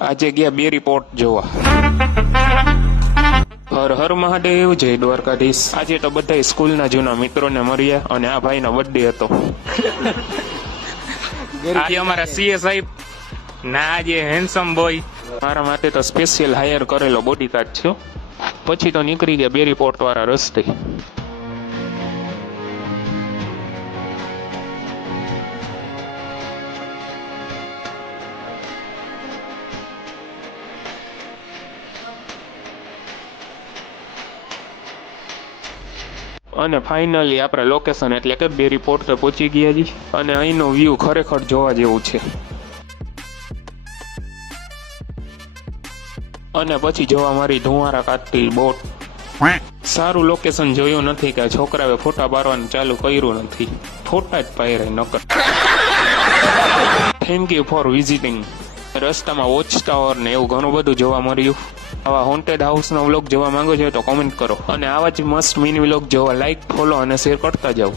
આજે ગયા બે રિપોર્ટ જોવા. હર હર મહાદેવ, જય દ્વારકાધીશ. આજે તો બધા સ્કૂલના જૂના મિત્રોને મળ્યા અને આ ભાઈનો બર્થડે હતો. આજે અમારા સીએ સાહેબ ના આજે હેન્ડસમ બોય મારા માટે તો સ્પેશિયલ હાયર કરેલો બોડીગાર્ડ છે. પછી તો નીકળી ગયા બે રિપોર્ટ વાળા રસ્તે. અને ફાઇનલી આપણે લોકેશન એટલે કે બે રિપોર્ટ તો પહોંચી ગયા જી. અને અહીંનો વ્યૂ ખરેખર જોવા જેવું છે. અને પછી જોવા મારી ધુવારા કાઢતી બોટ. સારું લોકેશન જોયું નથી કે છોકરાએ ફોટા પાડવાનું ચાલુ કર્યું નથી. ફોટા જ પાડે નકર. Thank you for visiting. રસ્તામાં વોચ ટાવર ને એવું ઘણું બધું જોવા મળ્યું. આવા હોન્ટેડ હાઉસનો વ્લોગ જોવા માંગો છો તો કોમેન્ટ કરો. અને આવા જ મસ્ત મિની વ્લોગ જોવા લાઈક, ફોલો અને શેર કરતા જાઓ.